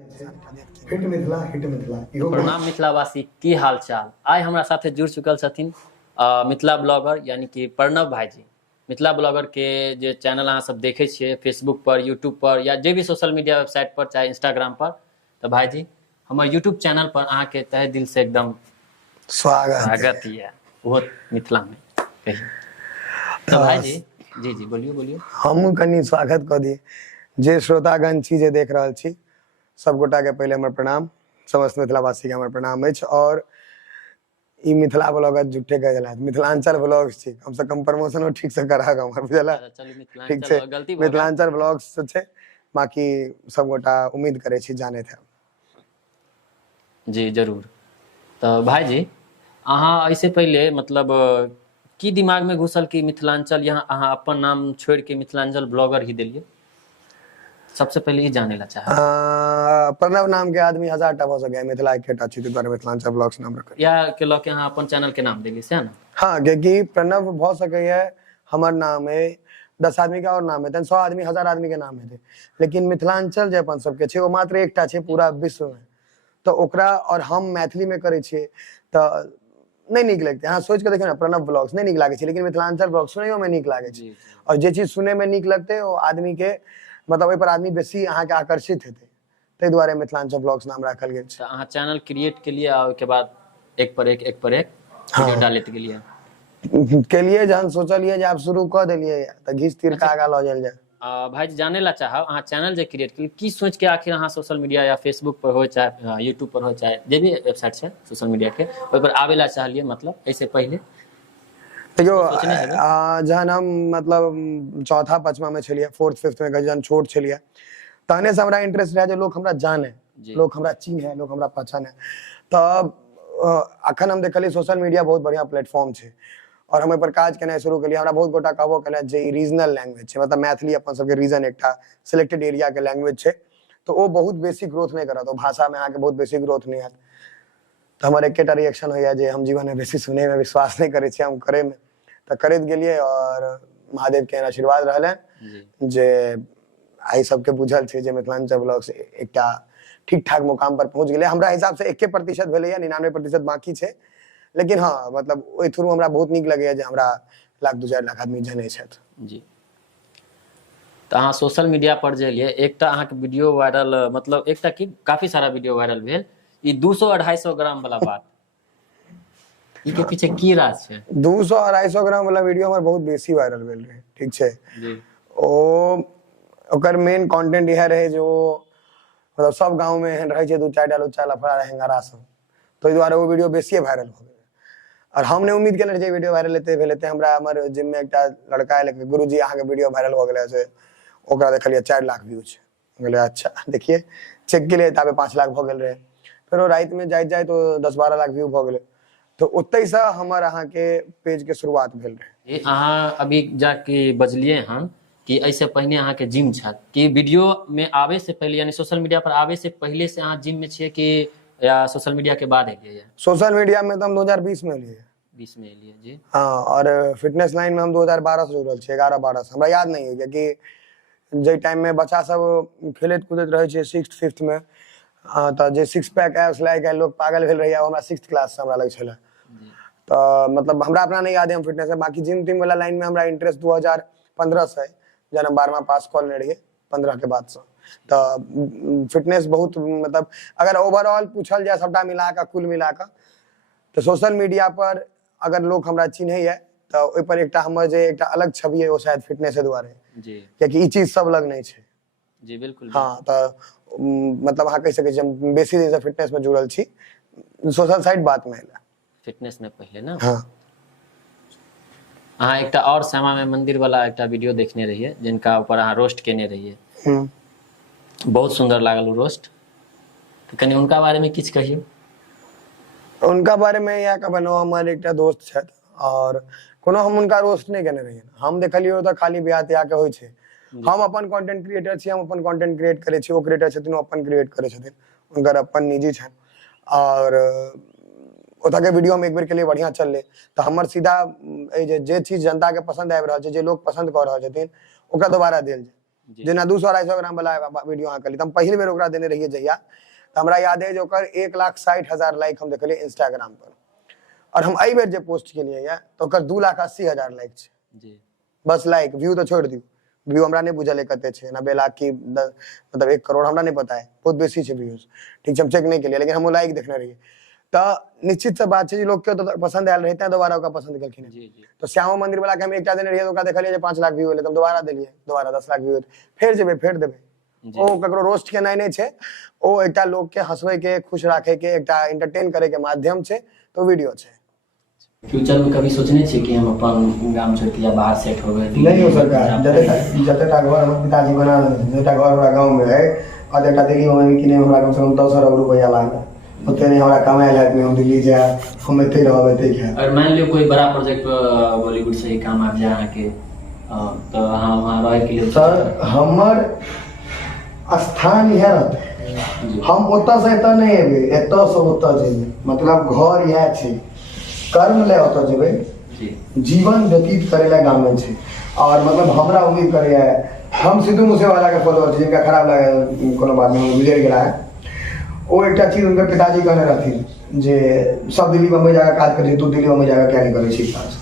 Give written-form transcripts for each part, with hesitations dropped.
Hit Mithila प्रणाम मिथिलावासी, की हाल चाल। आइ हमरा साथे जुड़ चुकल छथिन मिथिला ब्लॉगर यानी कि प्रणव भाईजी। मिथिला ब्लॉगर के जे चैनल अहाँ सब देखे छिए फेसबुक पर, यूट्यूब पर या जे भी सोशल मीडिया वेबसाइट पर चाहे इंस्टाग्राम पर, तो भाईजी हमर यूट्यूब चैनल पर अहाँ के तहे दिल से एकदम स्वागत है वो मिथिला में कही। तो भाईजी जी जी बोलियो बोलियो। हम कनी स्वागत कर दिए जे श्रोतागण छी जे देख रहल छी सब गोटा के पहले हमर प्रणाम, समस्त मिथिलावासी के हमर प्रणाम अछि। और ई मिथिला ब्लॉगर झूठे कह देला मिथिलांचल ब्लॉग्स छी, कम से कम प्रमोशनो ठीक से करा के हमर बुझला ठीक छै। मिथिलांचल ब्लॉग्स छै, बाकी सब गोटा उम्मीद करे छी जाने थे। जी जरूर। तो भाईजी अहाँ ऐसे पहले मतलब की दिमाग में घुसल कि मिथिलांचल यहाँ अहाँ अपन नाम छोड़ के मिथिलांचल ब्लॉगर ही दिलिए? सबसे पहले ये जाने ला चाहा। प्रणव नाम के आदमी 1000 टा भ सके, मिथिला एकेटा छी त मिथिलांचल ब्लॉग्स नाम रख या के ल के अहाँ अपन चैनल के नाम देली से ना। हां क्योंकि प्रणव भ सके है हमर नाम है 10 आदमी का और नाम है 100 आदमी 1000 आदमी के नाम है, लेकिन मिथिलांचल जे अपन सबके छै वो मात्र एकटा छै पूरा विश्व में। तो ओकरा और हम मैथिली में करे छिए त नहीं निक लगते। हाँ सोच के देखियो ना प्रणव ब्लॉग्स नहीं निक लागे छै, लेकिन मिथिलांचल ब्लॉग्स सुनैयो में निक लागे छै। और जे चीज सुने में निक लगते वो आदमी के मतलब ओइ पर आदमी बेसी अहाँ के आकर्षित हेते, तै दुआरे मिथिलांचल ब्लॉग्स नाम राखल गेल छै। अहाँ चैनल क्रिएट के लिए और के बाद एक पर एक वीडियो डालैत गेलिए के लिए जहन सोचलिए जे आप शुरू क देलिए त घीच तीर के आगा ल जायल जाय। भाई जाने ला चाहब अहाँ चैनल जे क्रिएट के की सोच के आखिर अहाँ सोशल मीडिया या फेसबुक पर हो चाहे यूट्यूब पर हो चाहे जे भी वेबसाइट छै सोशल मीडिया के ओइ पर आवे ला चाहलिए? मतलब ऐसे पहले देखियो जहन हम मतलब चौथा पांचवा में छलिए, फोर्थ फिफ्थ में जहन छोट छलिए तहने से हमरा इंटरेस्ट रहे जे लोग हमरा जाने, लोग हमरा चिन्हे, लोग हमरा पहचाने। तब अखन हम देखलिए सोशल मीडिया बहुत बढ़िया प्लेटफॉर्म छै और हम पर काज केना शुरू केलिए। हमरा बहुत गोटा कहबो केले जे रीजनल लैंग्वेज छै, मतलब मैथिली अपन सबके रीजन एकटा सिलेक्टेड एरिया के लैंग्वेज छै, तो वो बहुत बेसी ग्रोथ नहीं करत, ओ भाषा में आके बहुत बेसी ग्रोथ नहीं हैत। तो हमर एकेटा रिएक्शन होइया जे हम जीवन में बेसी सुने में विश्वास नहीं करे छी, हम करे में त करैत गेलिए और महादेव के आशीर्वाद रहले जे आई सबके बुझल छै जे मिथिलांचल ब्लॉग्स एकटा ठीक ठाक मुकाम पर पहुंच गेले। हमरा हिसाब से 1% भेले या 99% बाकी छै, लेकिन हाँ मतलब ओइ थ्रू हमरा बहुत निक लगे जे हमरा लाख 2-4 लाख आदमी जने छथि। जी तो अहाँ सोशल मीडिया पर जे लिए एकटा अहाँ के वीडियो वायरल, मतलब एकटा की काफी सारा वीडियो वायरल भेल, ई 200-250 ग्राम वाला बात, ई के पीछे की राज छै? 200-250 ग्राम वाला वीडियो हमर बहुत बेसी वायरल भेल रहे, ठीक छै जी। ओ ओकर मेन कंटेंट यह रहे जो मतलब सब गांव में एहन रहे छै 2-4 टा लुच्चा लफड़ा हेंगारा सब, तो ई दुआरे वो वीडियो बेसी वायरल हो गेल। और हमने उम्मीद केले जे वीडियो वायरल हेते भेलेते। हमरा हमर जिम में एकटा लड़का आइल के गुरुजी अहाँ के वीडियो वायरल हो गेले से, ओकरा देखलिए 4 लाख व्यू छै। बोले अच्छा देखिए चेक के लिए ताबे 5 लाख भ गेल रहे, फिर रात में जाय तो 10-12 लाख व्यू भ गेले। तो ओतै से हमर अहाँ के पेज के शुरुआत भेल रहे। अहाँ अभी जाके बजलिए हम कि ऐसे पहले अहाँ के जिम छत कि वीडियो में आवे से पहले यानी सोशल मीडिया पर आवे से पहले से अहाँ जिम में छिए कि या सोशल मीडिया के बाद एलिए? सोशल मीडिया में तो हम 2020 में एलिए। 20 में एलिए जी। हाँ और फिटनेस लाइन में हम 2012 से जुड़ल छी, 11-12 से हमरा याद नहीं है क्योंकि जे टाइम में बच्चा सब खेलैत कूदैत रहे छै 6th 5th में, तो जे 6 पैक एब्स लाइक लोग पागल भेल रहिया हमरा 6th क्लास से हमरा लग छले। तो मतलब हमरा अपना नहीं याद है हम फिटनेस है, बाकी जिम टीम वाला लाइन में हमरा इंटरेस्ट 2015 से जब हम 12वां पास कर ले रहिए 15 के बाद से। तो फिटनेस बहुत मतलब अगर ओवरऑल पूछल जाए सबटा मिला के कुल मिला के तो सोशल मीडिया पर अगर लोग हमरा चिन्हे है तो ओइ पर एकटा हमर जे एकटा अलग छवि है वो शायद फिटनेस के द्वारे जी, क्योंकि ई चीज सब लग नहीं छै जी। बिल्कुल हाँ तो मतलब अहाँ कह सके हम बेसी दिन से फिटनेस में जुड़ल छी, सोशल साइड बात में है फिटनेस में पहले ना। हाँ अहाँ एकटा और श्यामा में मंदिर वाला एकटा वीडियो देखने रहिए जिनका ऊपर अहाँ रोस्ट केने रहिए, बहुत सुंदर लागल वो रोस्ट, तो कनी उनका बारे में किछ कहियो। उनका बारे में या कहबनो हमर एकटा दोस्त छथि और कोनो हम उनका रोस्ट नहीं केने रहिए। हम देखलियो तो खाली बियाह त्याह के होय छै, हम अपन कंटेंट क्रिएटर छी, हम अपन कंटेंट क्रिएट करे छी, वो क्रिएटर छथिन अपन क्रिएट करे छथिन, उनकर अपन निजी छन। और ओता के वीडियो में एक बेर के लिए बढ़िया चलले तो हमर सीधा जे चीज जनता के पसंद आबि रहल छै, जे लोग पसंद कर रहल छथिन ओकरा दोबारा देल जाय। जेना 200-250 ग्राम वाला वीडियो अहाँ कली, हम पहले बेर ओकरा देने रहिए जहिया, तो हमरा याद है जो ओकर 1,60,000 लाइक हम देखलिए इंस्टाग्राम पर, और हम एहि बेर जे पोस्ट केलिए है तो ओकर 2,80,000 लाइक छै जी। बस लाइक, व्यू तो छोड़ दियो, व्यू हमरा नहीं बुझल है कते छै, 90 लाख की मतलब 1 करोड़ हमरा नहीं पता है, बहुत बेसी छै व्यूज, ठीक छै, हम चेक नहीं केलिए, लेकिन हम लाइक देखने रहिए। तो निश्चित से बात है लोग के तो पसंद आयल रहते हैं, दोबारा ओकरा पसंद कलखिन। तो श्यामा मंदिर वाला के हम एकटा देने रहिए, तो ओकरा देखलिए 5 लाख व्यू होले, तो हम दोबारा देलिए, दोबारा 10 लाख व्यू, फिर जेबे, फिर देबे। ओ ककरो रोस्ट के नहीं छै, ओ एकटा लोग के हंसवे के, खुश राखे के, एकटा एंटरटेन करे के माध्यम छै, तो वीडियो छै। फ्यूचर में कभी सोचने छे कि हम अपन गांव छोड़ के या बाहर सेट होबे? नहीं हो सरकार, जते घर हमर पिताजी बना देने, जेटा घर हमरा गांव में है, और जेटा दिल्ली में कि नहीं हमरा कम से कम 10 अरब रुपया लागे, ओते नहीं हमरा कमाए लायक नहीं, हम दिल्ली जा, हम एते रहबे एते क्या। और मान लियो कोई बड़ा प्रोजेक्ट बॉलीवुड से ही काम आ जाए के, तो हम वहां रहे के लिए सर हमर स्थान यह रहते, हम ओता से एता नहीं एबे, एता से ओता जेबे, मतलब घर यह छै, कर्म ले ओता जेबे, जीवन व्यतीत करे ला गांव में छै। और मतलब हमरा उम्मीद करे है, हम सिद्धू मूसेवाला के फॉलोअर छी, जिनका खराब लगे कोनो बात नहीं, गुजर गेला है, वो एक चीज उनके पिताजी कहने रहथिन जे सब दिल्ली बम्बई जाकर काज करे, तू दिल्ली बम्बई जाकर क्या नहीं करे छी काज,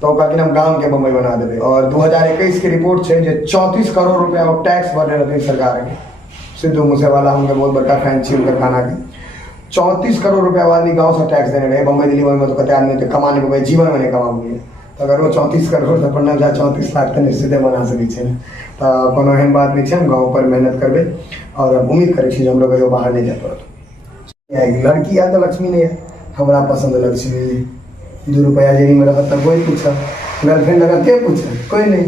तो कहलखिन हम गांव के बम्बई बना देबे। और 2021 के रिपोर्ट छै जे 34 करोड़ रुपया वो टैक्स भरने रहथिन सरकार के, सिद्धू मूसेवाला उनके बहुत बड़का फैन छी उनके गाना के, 34 करोड़ रुपया आदमी गांव से टैक्स देने रहे, बम्बई दिल्ली में तो कहते आदमी तो कमाने को जीवन में नहीं कमा, तो अगर वो 34 करोड़ से पढ़ना चाहे 34 लाख तो निश्चित बना सकै छै, तो कोनो एहन बात नहीं है, गाँव पर मेहनत करबे और उम्मीद करे छी हम लोग बाहर नहीं जा पड़त। लड़की है तो लक्ष्मी नहीं है, हमरा पसंद लक्ष्मी, 2 रुपया जेबी में रहत तो कोई पूछा, गर्लफ्रेंड लगा के पूछा, कोई नहीं,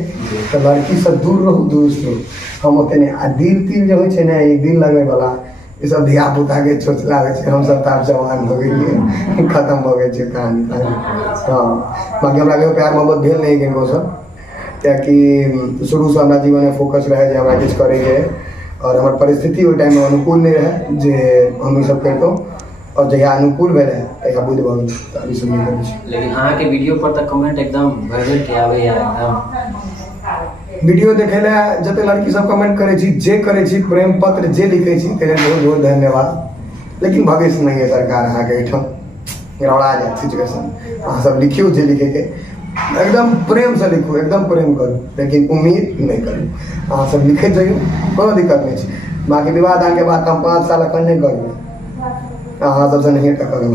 तो लड़की से दूर रहू, दोस्त रहू, हम ओते नहीं। आ दिल तिल जो होय छै ने, ई दिल लगे वाला ये सब धिया पुता के चोचला है, हम सब तार जवान हो गए, खत्म हो गए कहानी। हाँ, बाकी हमरा के प्यार मोहब्बत भेल नहीं किनको सब, कि शुरू से हमारा जीवन में फोकस रहे जे हमरा किछु करे के, और हमार परिस्थिति ओहि टाइम में अनुकूल नहीं रहे जे हम ई सब करतो, और जहिया अनुकूल भेल है तहिया बुझ भऽ गेल, अभी सब नहीं करै छी। लेकिन अहाँ के वीडियो पर तक कमेंट एकदम भरल के आवे यार, एकदम वीडियो देखे ला जते लड़की सब कमेंट करे छी, जे करे छी, प्रेम पत्र जे लिखे छी, तेरे बहुत बहुत धन्यवाद। लेकिन भविष्य नहीं है सरकार अहाँ के एठम गड़बड़ा जाए सिचुएशन, अहाँ सब लिखियो जे लिखे के, एकदम प्रेम से लिखू, एकदम प्रेम करू, लेकिन उम्मीद नहीं करू, अहाँ सब लिखे जाइयो, कोनो दिक्कत नहीं छै। बाकी विवाह दान के बाद हम 5 साल अखन नहीं करबे, अहाँ सबसे नहीं टकरब,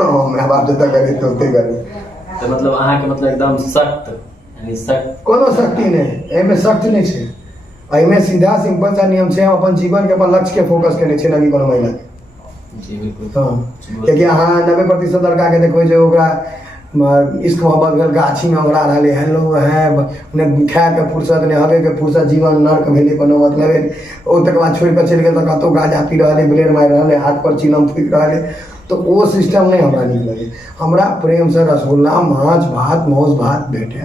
हमरा बाप जतऽ करे तो ओते करबे। तो मतलब अहाँ के मतलब एकदम सख्त, यानी सख्त, कोनो सख्ती नहीं, एमे सख्त नहीं छै, एमे सीधा सिंपल सा नियम छै, हम अपन जीवन के, अपन लक्ष्य के फोकस करने छै, ना कि कोनो महिला के। जी बिल्कुल। हाँ, क्योंकि अहाँ 90% लड़का के देखबै जे ओकरा इश्क मोहब्बत भेल, गाछी में ओकरा रहले, हेलो है, ने खाए के फुर्सत ने, हगे के फुर्सत, जीवन नर्क भेले, कोनो मतलब ओ तक बाद छोड़ के चल गेल, तो कतौ गांजा पी रहले, ब्लेड मार रहले, हाथ पर चिलम फूक रहले, तो वो सिस्टम नहीं हमरा नीक लगे। हमरा प्रेम से रसगुल्ला, माछ भात, मौज भात भेटे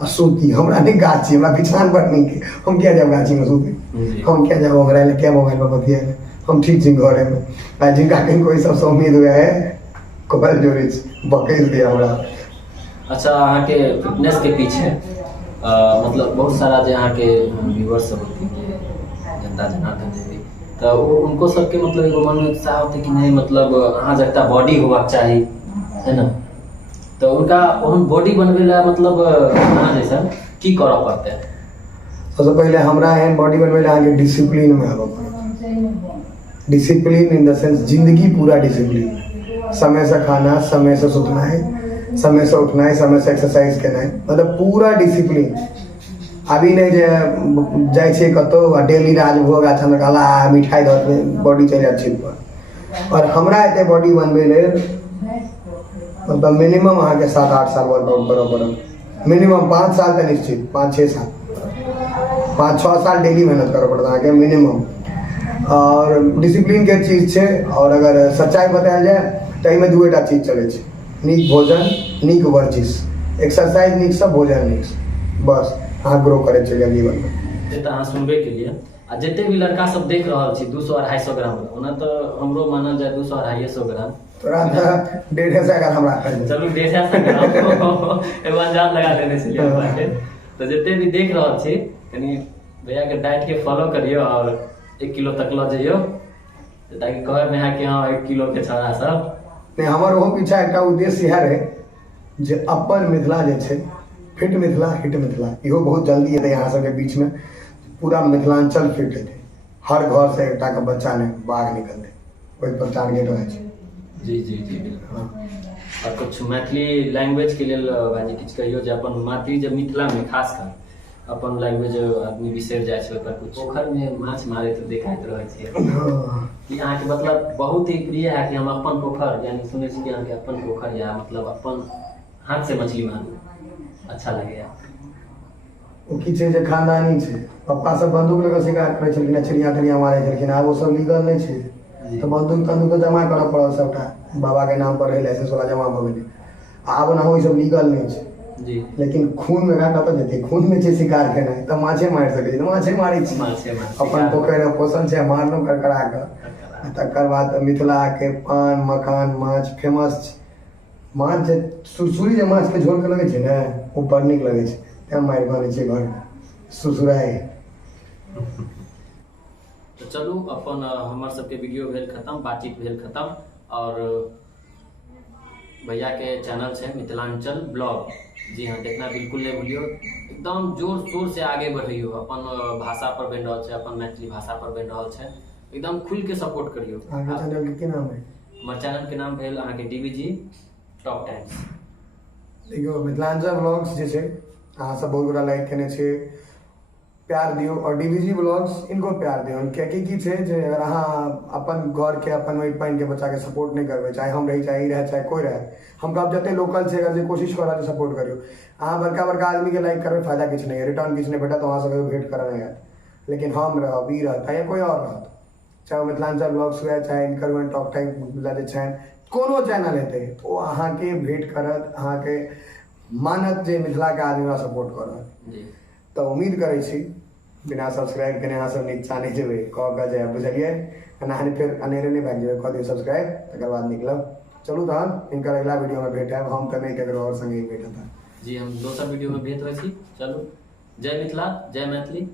और सूती, हमरा नहीं गाछी, हमरा बिछान पर नहीं, हम क्या जाब गाछी में सूती, हम क्या जाब ओकरा ले, क्या मोबाइल पर बतिया, हम ठीक छी घरे में। जिनका कहीं कोई सब उम्मीद हुए है कॉल जोड़े बकेज दिया हमरा। अच्छा, अहाँ के फिटनेस के पीछे मतलब बहुत सारा जो अहाँ के व्यूअर्स सब होती है, जनता जनार्दन देवी, तो उनको सबके मतलब एगो मन में उत्साह होते कि नहीं मतलब अहाँ जगता बॉडी होबाक चाहिए, है ना, तो उनका ओहन बॉडी बनबे ला मतलब अहाँ जैसा की करऽ पड़ते है? सबसे पहले हमरा एहन बॉडी बनबे ला अहाँ के डिसिप्लिन में आबऽ पड़त। डिसिप्लिन इन द सेंस जिंदगी पूरा डिसिप्लिन, समय से खाना, समय से सुतना है, समय से उठना है, समय से एक्सरसाइज करना है, मतलब पूरा डिसिप्लिन। अभी नहीं जे जाय छै कतौ डेली राजभोग अच्छा खाला मिठाई दत बॉडी चल जाय छै पर, और हमरा एते बॉडी बनबे लेल मतलब मिनिमम अहाँ के 7-8 साल वर्कआउट करऽ पड़त, मिनिमम 5 साल तो निश्चित, 5-6 साल, 5-6 साल डेली मेहनत करऽ पड़त अहाँ के मिनिमम। और डिसिप्लिन के चीज छै, और अगर सच्चाई बतायल जाए तो एहिमे 2टा चीज चले छै, नीक भोजन, नीक वर्जिश, एक्सरसाइज नीक से, भोजन नीक से, बस अहाँ ग्रो करे चलिए जीवन में। जे अहाँ सुनबे के लिए आ जते भी लड़का सब देख रहल छी 200-250 ग्राम, ओना तो हमरो मानल जाए 200-250 ग्राम, तोरा 150 ग्राम हमरा चलू 150 ग्राम एगो अंदाज लगा लेने छलिए। तो जते भी देख रहल छी कनी भैया के डाइट के फॉलो करियो और 1 किलो तक लो जाइयो ताकि कहे में है कि हाँ 1 किलो के छड़ा सब नहीं हमर ओहो पीछा एकटा उद्देश्य इएह रहे जे अपन मिथिला जे छै फिट मिथिला हिट मिथिला इहो बहुत जल्दी एतै अहाँ सबके बीच में पूरा मिथिलांचल फिट हेतै हर घर से एकटा के बच्चा ने बाघ निकलतै ओहि पर टारगेट रहै छै जी जी जी बिल्कुल और कुछ मैथिली लैंग्वेज के लिए भाजी किछु कहियो जे अपन मातृ जे मिथिला में खास कर अपन लैंग्वेज आदमी बिसरि जाइ छै पर कुछ पोखर में माछ मारे तो देखाइत रहै छै कि अहाँ के मतलब बहुत ही प्रिय है कि हम अपन पोखर यानी सुनै छी कि अहाँ के अपन पोखर या मतलब अपन हाथ से मछली मारू अच्छा लगैया ओ की छै जे खानदानी छै पप्पा सब बंदूक लऽ कऽ शिकार करै छलखिन चिड़िया तिड़िया मारै छलखिन आब ओ सब लीगल नहि छै तो बंदूक तंदूक जमा करऽ पड़ल सबटा बाबा के नाम पर रहै लाइसेंस वाला जमा भऽ गेलै आब ना हो ई सब लीगल नहीं छै जी लेकिन खून में कतऽ जेतै खून में छै शिकार केनाइ तऽ माछे मारि सकै छै माछे मारै छी अपन पोखरि पोषण छै मारलहुँ करकरा कऽ तकर बाद मिथिला के पान मखान माछ फेमस छै माछ जे सुरसुरी जे माछ के झोल के लगै छै ने ओ बड़ नीक लगै छै तें मारि कऽ लै छै घर सुरसुराइ तो चलू अपन हमर सबके वीडियो भेल खत्म बातचीत भेल खत्म और भैया के चैनल है मिथिलांचल ब्लॉग जी हाँ देखना बिल्कुल नहीं भूलियो एकदम जोर शोर से आगे बढ़ियो अपन भाषा पर बन रहा है अपन मैथिली भाषा पर बन रहा है एकदम खुल के सपोर्ट करियो चैनल के नाम है हमर चैनल के नाम भेल अहाँ के डीवीजी टॉप 10 देखियो मिथिलांचल ब्लॉग्स जे छै अहाँ सब बहुत बड़ा लाइक केने छै प्यार दियो और डीवीजी ब्लॉग्स इनको प्यार दियो कियाकि की छै जे अगर अहाँ अपन घर के अपन वही पाइन के बच्चा के सपोर्ट नहीं करबे चाहे हम रही चाहे ई रहे चाहे कोई रहे हम कहब जते लोकल छै अगर जे कोशिश करा जे सपोर्ट करियो अहाँ बड़का बड़का आदमी के लाइक करबे फायदा किछु नहीं है रिटर्न किछु नहीं भेटा तो अहाँ सबके भेट करना है लेकिन हम रहब ई रहता या कोई और रहत चाहे मिथिलांचल ब्लॉग्स हुए चाहे इनकर टॉप टाइम जे छै कोनो चैनल हेतै ओ अहाँ के भेट करत अहाँ के मानत जे मिथिला के आदमी सपोर्ट करत जी तो उम्मीद करे छी बिना सब्सक्राइब केने अहाँ सब नीचा नहीं जेबै कह के जाय बुझलिए एना फिर अनेरे नहीं भाग जेबै कह दियौ सब्सक्राइब तकर बाद निकलब चलू तहन इनकर अगला वीडियो में भेट हम तो नहीं ककरो और संगे भेटत जी हम दोसर वीडियो में भेट होइ छी चलू जय मिथिला जय मैथिली